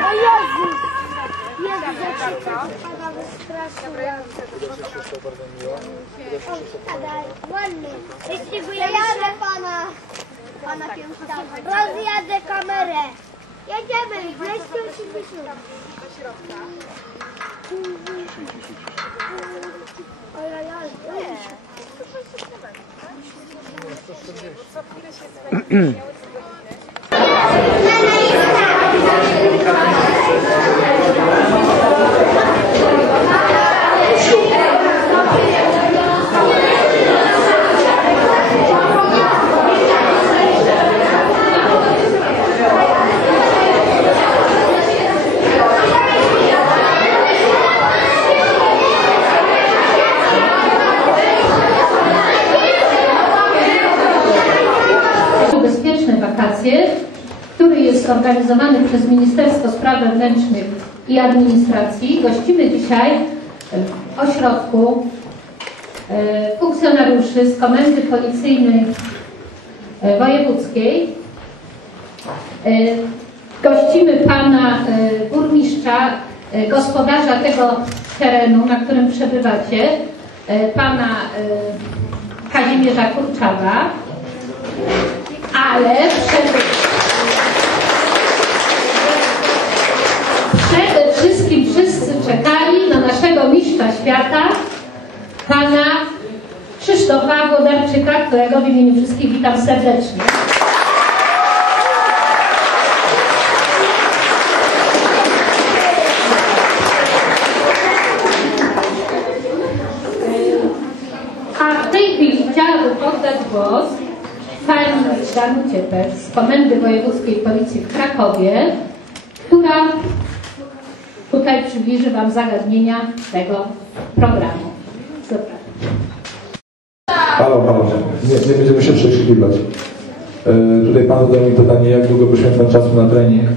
O Jezus! Jezus, jak się to pana pana. Piękna. Rozjadę kamerę. Jedziemy, 280. Ojej, ojej. Что, что organizowany przez Ministerstwo Spraw Wewnętrznych i Administracji. Gościmy dzisiaj w ośrodku e, funkcjonariuszy z Komendy Policyjnej e, Wojewódzkiej. E, Gościmy pana burmistrza, gospodarza tego terenu, na którym przebywacie, pana Kazimierza Kurczawa ale przede, naszego mistrza świata, pana Krzysztofa Włodarczyka, którego w imieniu wszystkich witam serdecznie. A w tej chwili chciałabym oddać głos pani Danucie Pec z Komendy Wojewódzkiej Policji w Krakowie, która tutaj przybliży Wam zagadnienia tego programu. Zapraszam. Halo, halo. Nie, nie będziemy się przekrzykiwać. E, tutaj Pan zadał mi pytanie, jak długo poświęcam czasu na trening.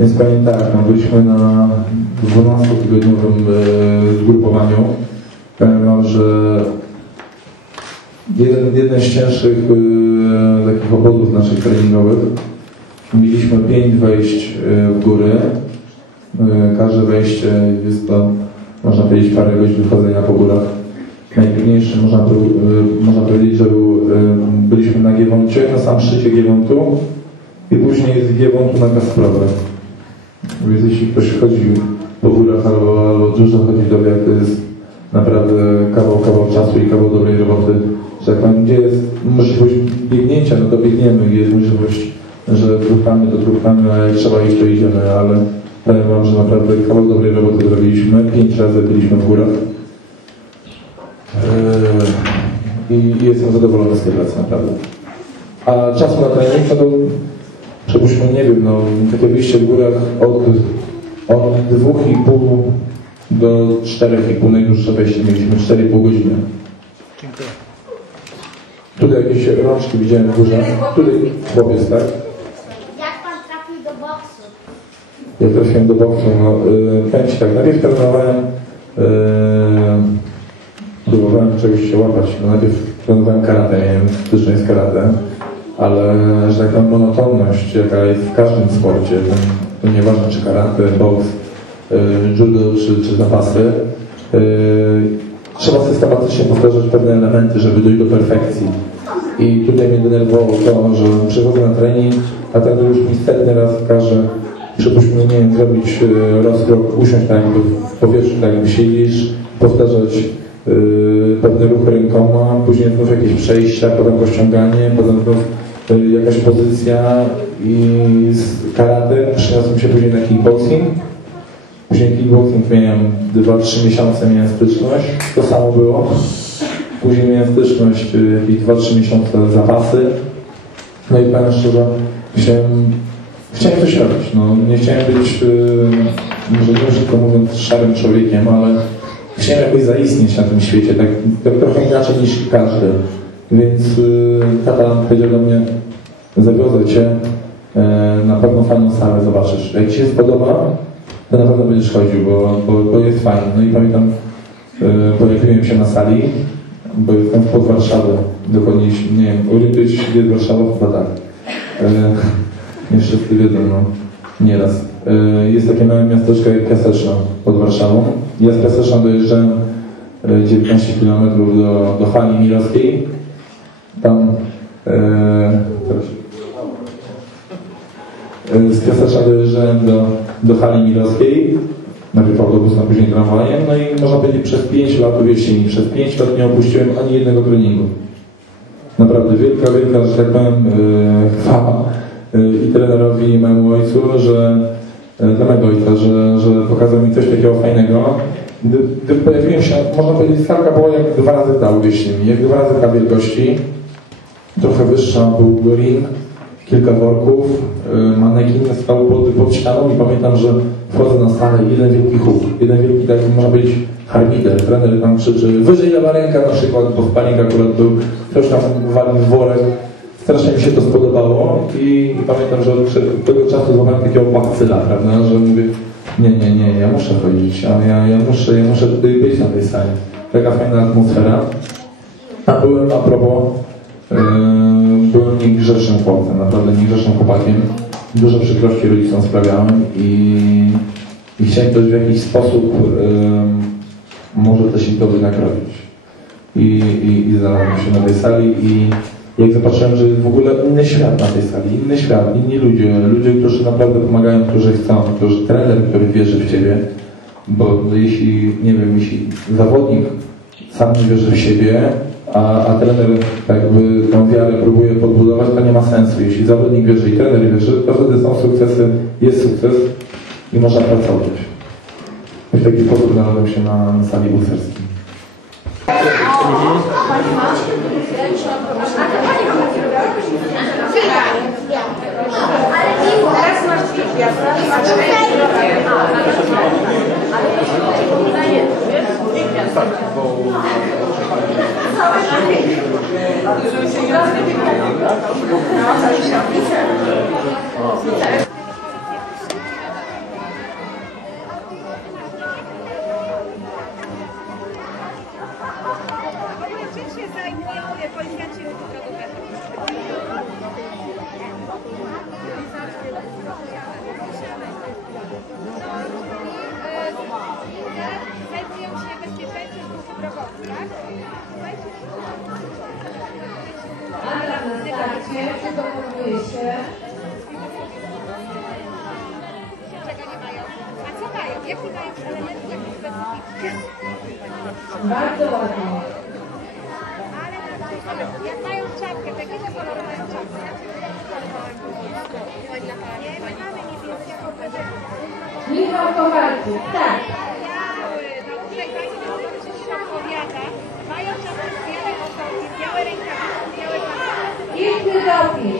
Więc powiem tak, no byliśmy na 12-tygodniowym e, zgrupowaniu. Powiem Wam, że jeden, jeden z cięższych e, takich obozów naszych treningowych. Mieliśmy pięć wejść w góry. E, każde wejście jest to, można powiedzieć, parę godzin wychodzenia po górach. Najtrudniejszy, można, y, można powiedzieć, że był, y, byliśmy na Giewoncie, na sam szczycie Giewontu i później z Giewontu na Kasprowę. Więc jeśli ktoś chodził po górach albo, albo dużo chodzi do wiatr, to jest naprawdę kawał, kawał czasu i kawał dobrej roboty. Że jak powiem, gdzie jest możliwość biegnięcia, no to biegniemy, jest możliwość, że truchamy, to truchamy, a jak trzeba iść, to idziemy, ale powiem Wam, że naprawdę kawał dobrej roboty zrobiliśmy. Pięć razy byliśmy w górach. Eee, I jestem zadowolony z tej pracy, naprawdę. A czasu na trening, no to przypuśćmy, nie wiem, no, takie wyjście w górach od, od 2,5 do 4,5, najdłuższe wejście mieliśmy 4,5 godziny. Tutaj jakieś rączki widziałem w górze. Tutaj chłopiec, tak? Jak pan trafił do boksu? Jak trafiłem do boksu, no, yy, powiem Ci tak, najpierw trenowałem, yy, próbowałem czegoś się łapać, no, najpierw trenowałem karate, miałem styczność z karate, ale, że tak powiem, monotonność, jaka jest w każdym sporcie, to, to nieważne czy karate, boks, yy, judo czy, czy zapasy, trzeba systematycznie powtarzać pewne elementy, żeby dojść do perfekcji. I tutaj mnie denerwowało to, że przychodzę na trening, a ten już mi setny raz każe, przypuśćmy, nie wiem, zrobić e, rozkrok, usiąść tak jakby w powietrzu, tak jakby siedzisz, powtarzać yy, pewne ruchy rękoma, później znów jakieś przejścia, potem rozciąganie, potem znów yy, jakaś pozycja i z karate przeniosłem się później na kickboxing. Później kickboxing miałem 2-3 miesiące, miałem styczność, to samo było. Później miałem styczność, jakieś 2-3 miesiące zapasy. No i powiem szczerze, chciałem, chciałem coś robić. No, nie chciałem być, y, może brzydko mówiąc, szarym człowiekiem, ale chciałem jakoś zaistnieć na tym świecie, tak, trochę inaczej niż każdy. Więc y, tata powiedział do mnie, zawiozę cię e, na pewno fajną salę, zobaczysz. Jak ci się spodoba, to na pewno będziesz chodził, bo, bo, bo jest fajnie. No i pamiętam, e, pojawiłem się na sali, bo jestem pod Warszawą, dokładnie, nie wiem, gdzie jest Warszawa? Chyba tak. E, nie wszyscy wiedzą, no, nieraz. E, jest takie małe miasteczko jak Piaseczno pod Warszawą. Ja z Piaseczna dojeżdżałem e, 19 km do, do hali Mirowskiej. Tam, e, E, Z Piasecza dojeżdżałem do, do hali Milowskiej, najpierw autobusem, a później tramwajem, no i można powiedzieć przez 5 lat, uwierzcie mi, przez 5 lat nie opuściłem ani jednego treningu. Naprawdę wielka, wielka, że tak powiem, e, chwała e, i trenerowi, i mojemu ojcu, że e, dla mojego ojca, że, że pokazał mi coś takiego fajnego. Gdy, gdy pojawiłem się, można powiedzieć, salka była jak dwa razy ta, uwierzcie mi, jak dwa razy ta wielkości, trochę wyższa, był ring, kilka worków, y, manekin stał pod, pod ścianą i pamiętam, że wchodzę na salę jeden wielki huk, jeden wielki, tak można powiedzieć, harmider, trener tam krzyczy, wyżej lewa ręka na przykład, bo sparing akurat był, ktoś tam walił w worek, strasznie mi się to spodobało i, pamiętam, że od tego czasu złapałem takiego bakcyla, prawda, że mówię, nie, nie, nie, ja muszę chodzić, a ja, ja muszę, ja muszę tutaj być na tej sali. Taka fajna atmosfera. A byłem, a propos, Yy, byłem niegrzecznym chłopcem, naprawdę niegrzecznym chłopakiem. Dużo przykrości rodzicom sprawiałem i, i chciałem też w jakiś sposób yy, może też im to wynagrodzić. I, i, i znalazłem się na tej sali i jak zobaczyłem, że jest w ogóle inny świat na tej sali, inny świat, inni ludzie, ludzie, którzy naprawdę pomagają, którzy chcą, którzy trener, który wierzy w Ciebie, bo jeśli, nie wiem, jeśli zawodnik sam nie wierzy w siebie, a, a trener jakby tą wiarę próbuje podbudować, to nie ma sensu. Jeśli zawodnik wierzy i trener wierzy, to wtedy są sukcesy, jest sukces i można pracować. W taki sposób znalazłem się na, sali Thank you. Się. Czego nie mają? A co mają? Jaki mają element taki specyficzny? Bardzo ładnie. Ale mają czapkę, takiego koloru mają czapkę? Nie, my mamy niebieskiego kolorze. Michał Kowalczyk, tak. Biały, no tutaj Państwo dobrze się odpowiada. Mają czapkę z białym otokiem, białe rękawice, białe pasy. Inny dopis.